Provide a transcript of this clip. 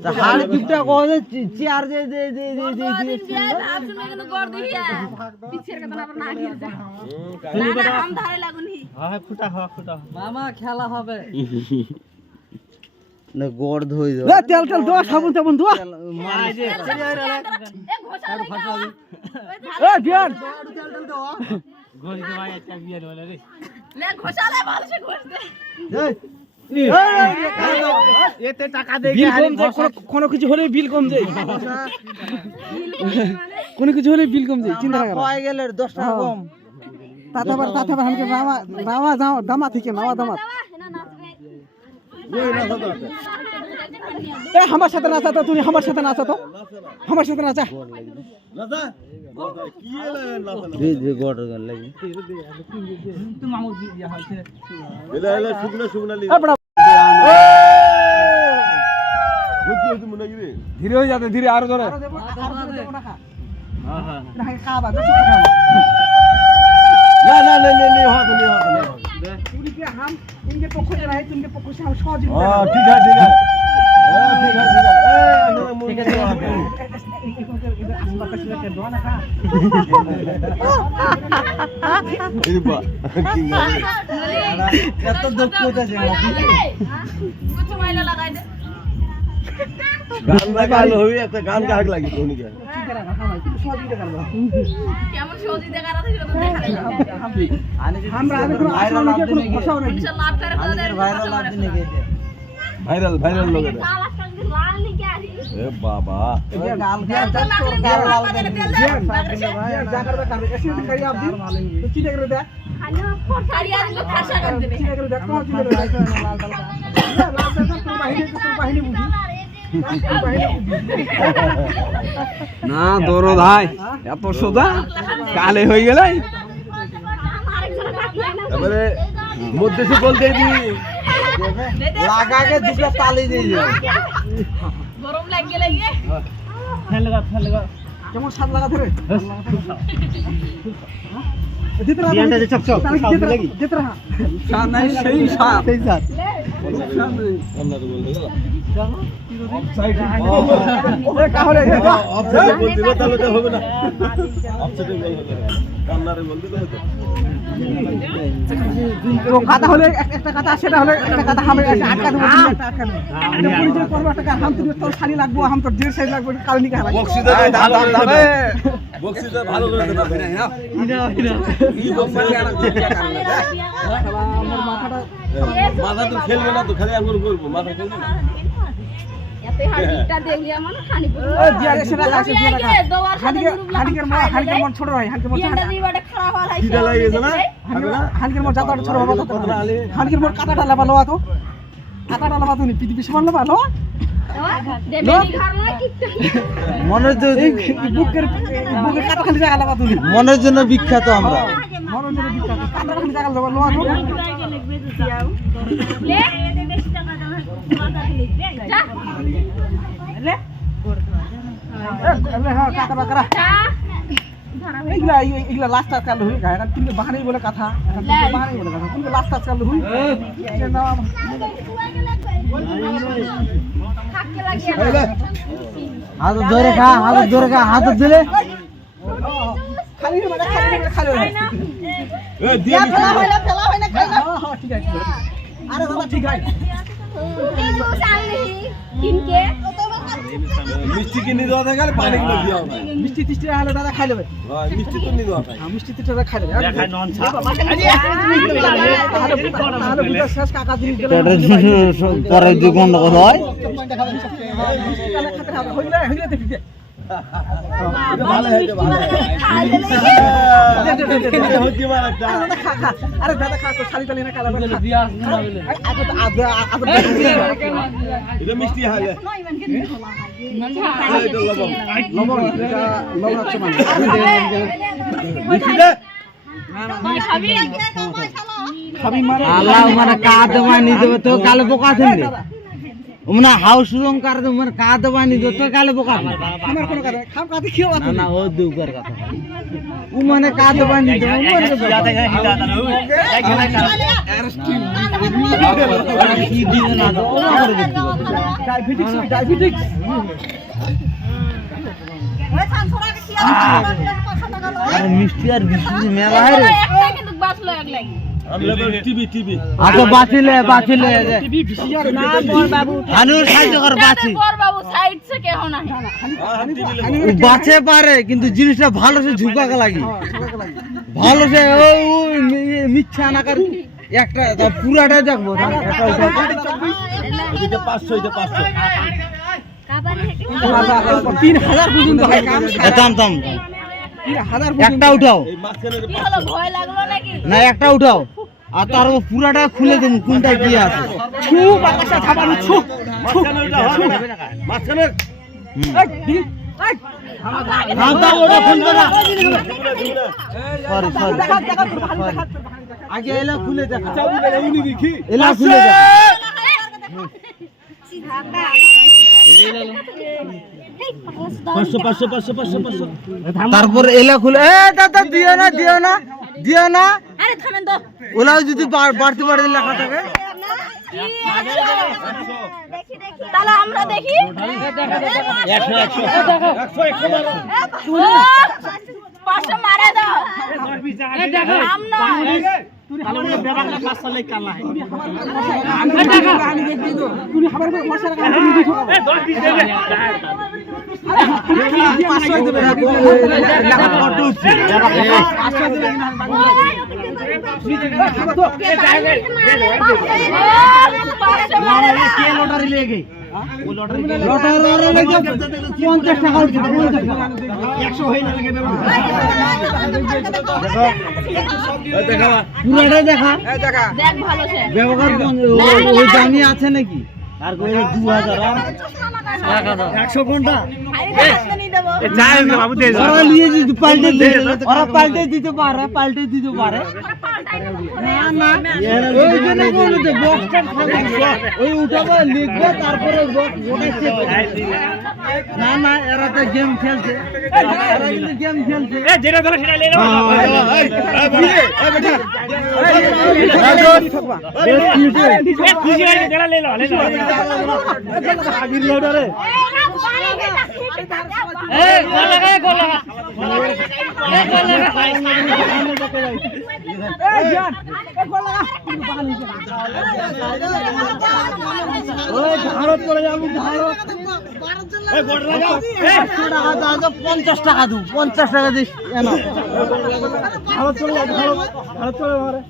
हार गिफ्ट को चेयर दे दे दे दे दे आप सुन में तो गौर देखिए पीछे का तना पर ना गिर जा ना हम धारे लागुन ही हां फुटा मामा খেলা হবে না গড় ধই দাও এ তেল তেল দো সাবুন সাবুন দো মাই দে ए घोषा लगा এ বিয়ার তেল তেল দাও গড়ি দে ভাই একটা বিয়ার হলো রে ले घोषा ले भालो से घोष दे এতে টাকা দে বিল কম যায় কোনো কিছু হলে বিল কম যায় কোনো কিছু হলে বিল কম যায় চিন্তা কর কয় গেলে 10 টাকা কম তাতাবার হালকে রামা যাও দামা থেকে নাওয়া দামা এ আমার সাথে নাচা তো তুমি আমার সাথে নাচা তো আমার সাথে নাচা নাচা কি এলা নাচা দে দে গড় গল লাগি তুমি আমু দিয়া হইছে এলা এলা শুকনা লি এ বড় বুঝছি তুই মনে গিরে ধীরে হয়ে যাবে ধীরে আরো ধরে হ্যাঁ হ্যাঁ না খাবা না হতো तुमके हम तुमके पक्ष से रहे तुमके पक्ष से हम सहज हां ठीक है ए अंदर मुंह के इरबा এত দুঃখ হইতাছে कुछ माइला लगाई दे গান লাগালো হই একটা গান গাক লাগি কোনি কে কেমন সৌদি দেখা রাতে সেটা তো দেখা লাগবে আমরা আগে কোনো ভাইরাল আসলে আপনি কোনো ফসাও নাই इंशाल्लाह आप करे तो दे ভাইরাল আপনি গেছে ভাইরাল লোক काला संग लाल नहीं क्या रही এ বাবা ये गाल तेल तो लागले तेल पापा दे तेल दे जाकर कर ऐसे तो करिए आप दिन तो चीज़ कर दे खाली सारी आदमी को खर्चा कर देबे चीज़ कर दे कौन चीज़ कर दे लाल तो बाहिनी बुझी না দরদ ভাই এত সোজা কালে হয়ে গেল এবারে মধ্যে সে বল দিয়ে দি লাগা के दूसरा ताली दे दे गरम लग गेले ये फैन लगा কেমন স্বাদ লাগা ধরে দিতে রহা বিয়ানটা যে চকচক দিতে রহা স্বাদ নাই সেই স্বাদ সেই সাথ আল্লাহ বল দে এ কাহলে অফসাইডে বল দিলে তাহলে তো হবে না অফসাইডে বল হবে কান্নারে বল দিলে হতো তো কথা হলে একটা কথা সেটা হলে একটা কথা আমি আটকা দেব একটা আটকা দেব এটা পরিচয় করব একটা হাম তো শালি লাগবো হাম তো দেড় সাইজ লাগবে কাল নিকে হালা বক্সিদা ভালো হবে বক্সিদা ভালো করে দেবে না কি বক্সিদা আমার মাথাটা মাথা তো খেলবে না তো খালি আঙ্গুর করব মাথা খেলবে না এতে হাড়িটা দেখলি আমার খানি ও দিয়া সেটা আছে দিয়া হালকের মন ছোট হয় হালকের মন বিয়ানটা দিবাটা খারাপ হল কি ডালা গেছে না হবে না হালকের মন যাতা ছোট হবে হালকের মন কাটাটা লাভালো তো কাটাটা লাভাতো নি পিটি পিছে মারলো ভালো দেবে ঘর না কিটটা মনের বুকের কাটা খালি জায়গা লাভাতো নি মনের জন্য বিখ্যাত আমরা মনের জন্য বিখ্যাত কাটা খালি জায়গা লাভালো তো ले बेশি টাকা দাও মাথা দিলে যা ले হ্যাঁ কাটা বাকরা এগুলা লাস্ট আজকাল হই গায়রা তুমি বাহানেই বলে কথা বাহানেই বলে কথা তুমি লাস্ট আজকাল হই খাকে লাগিয়ে হাত ধরে খা হাত দিলে খালি খালি এ দিয়ে ফেলা হয় না খাই না হ্যাঁ ঠিক আছে আরে দাদা ঠিক আছে এই যে সামনে কিনকে মিষ্টি কিনে দেওয়া থাকে আর পানি কিনে দেওয়া হয় মিষ্টি টিষ্টি হলে দাদা খাই নেবে হ্যাঁ মিষ্টি তো নিয়ে দেওয়া হয় মিষ্টি টিষ্টি খাই নেবে দেখাই নন ছাপ তাহলে বুঝা শেষ কাকা জিনিস গেলে পরে যে গন্ডগোল হয় হইলে দেখি ভালো হয়েছে ভালো খাই দিলে হচ্ছে মার একটা আরে দাদা খা তো শালি তালি না কালা বলে এটা মিষ্টি হালে মিষ্টি দে খাবি মানে আল্লাহ মানে কাদ মানি দেবে তো কালো পোকা থাকবে উমনা হাউস রং কার মানে কাদ বানি দত কালে বোকা আমার কোনো কারণে খাম কাতে খেও না না ও দুবার কথা উ মানে কাদ বানি দো কি দিবে না তো ও করে দিতে ডায়াবেটিক্স ওই ছানছড়াকে কি আর 500 টাকা লয় আরে মিষ্টি আর বিস্কুট মেলা রে একটা কিন্তু বাঁচলো এক লাগি টিভি আচ্ছা বাঁচিলে না বড় বাবু হানুর সাহায্য কর বাঁচি বড় বাবু সাইড से কেহ না বাঁচে পারে কিন্তু জিনিসটা ভালো সে ঝুঁকাকে লাগে ভালো সে মিথ্যা না কর একটা পুরাটা দেখবো এটা 500 এটা 500 3000 পর্যন্ত হয় কাম দাম দাম 3000 একটা উঠাও এই মাঝখানে কি হলো ভয় লাগলো নাকি না একটা উঠাও আর তার পুরাটা খুলে দেবো কোনটা কি আছে ছু বাতাসা ছাপানো ছু মাঝখানে ওটা হবে না মাঝখানে দাও দাও ওটা খুলবে না দিবনা সরি সরি দেখা দেখা ভালো দেখা আগে এলা খুলে দেখা উনি দেখি এলা খুলে দেখা তারপর এলা খুলে এ দাদা দিও না দিও না দিও না আরে থামেন তো ওলা যদি বাড়তি বাড়তি লেখা থাকে তাহলে আমরা দেখি 500 মারা দাও আম না তুমি আমার মশা রাখা তুমি দিছো 500 দেবে লেখা ফটো উঠছে লটারি লেগে লটারি 50 টাকা উঠছে 50 টাকা 100 হই না লেগে দেখা পুরোটা দেখা দেখ ভালো সে ব্যবহার ওই দামি আছে নাকি আর কই 2000 100 ঘন্টা ওরা নিয়ে যদি পাল্টে দিতে পারে না না ওই জন্য বলি তো বক্সটা ওই উঠাবো লিখবো তারপরে বক্স ওটা চেক না না এরা তো গেম খেলছে এরা কিন্তু গেম খেলছে যেটা ধরো সেটা নিয়ে নাও খুশি হয়ে যেটা নিয়ে নাও আগির লোডারে গোল লাগা গোল লাগা ওই ভারত চলে যাবো ভারত 50 টাকা দু 50 টাকা দিস এনো ভারত চলে যাবো ভারত চলে মারে